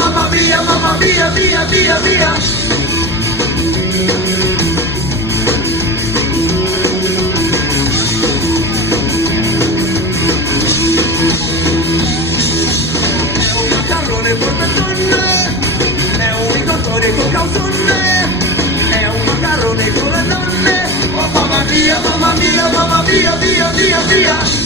mamma mia, via, via, via. È un macarrone portatone, è un ricottone con calzone, è un macarrone con le donne. Oh mamma mia, mamma mia, mamma mia, via, via, via.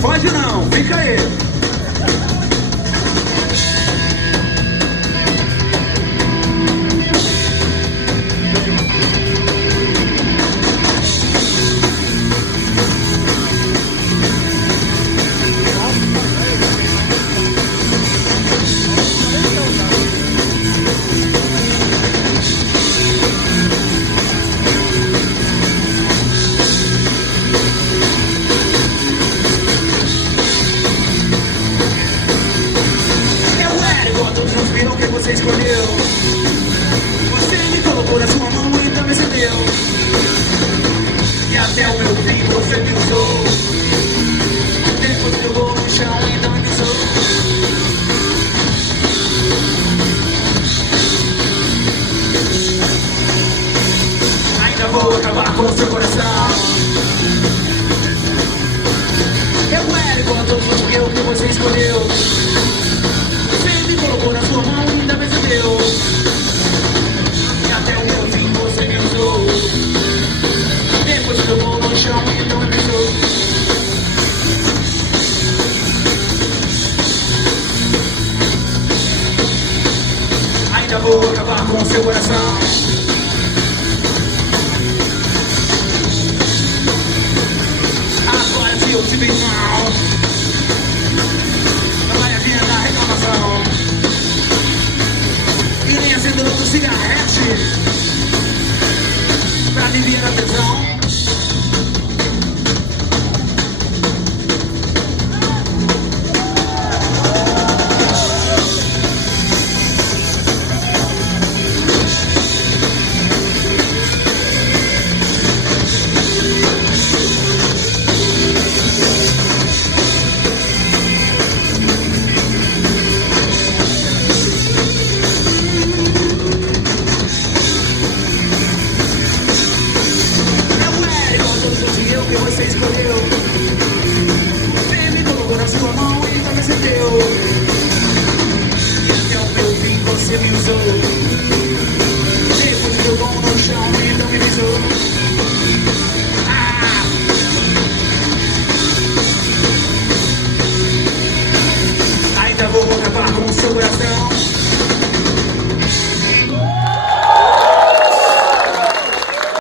Pode não, fica aí. Você escolheu, você me colocou na sua mão e então me cedeu. E até o meu fim você me usou. Depois jogou no chão e então me pisou. Ainda vou acabar com o seu coração. Eu era igual a todos os que você escolheu. Você me colocou na sua mão. E até o meu fim você me usou. Depois jogou no chão e então me pisou. Ainda vou acabar com o seu coração. Agora se eu te bem mal, não vale a pena dar reclamação. E nem acender outro cigarrete pra aliviar a tesão. Você escolheu, você me colocou na sua mão e então me cedeu. E até o meu fim você me usou. Depois jogou no chão e então me pisou. Ainda vou acabar com o seu coração.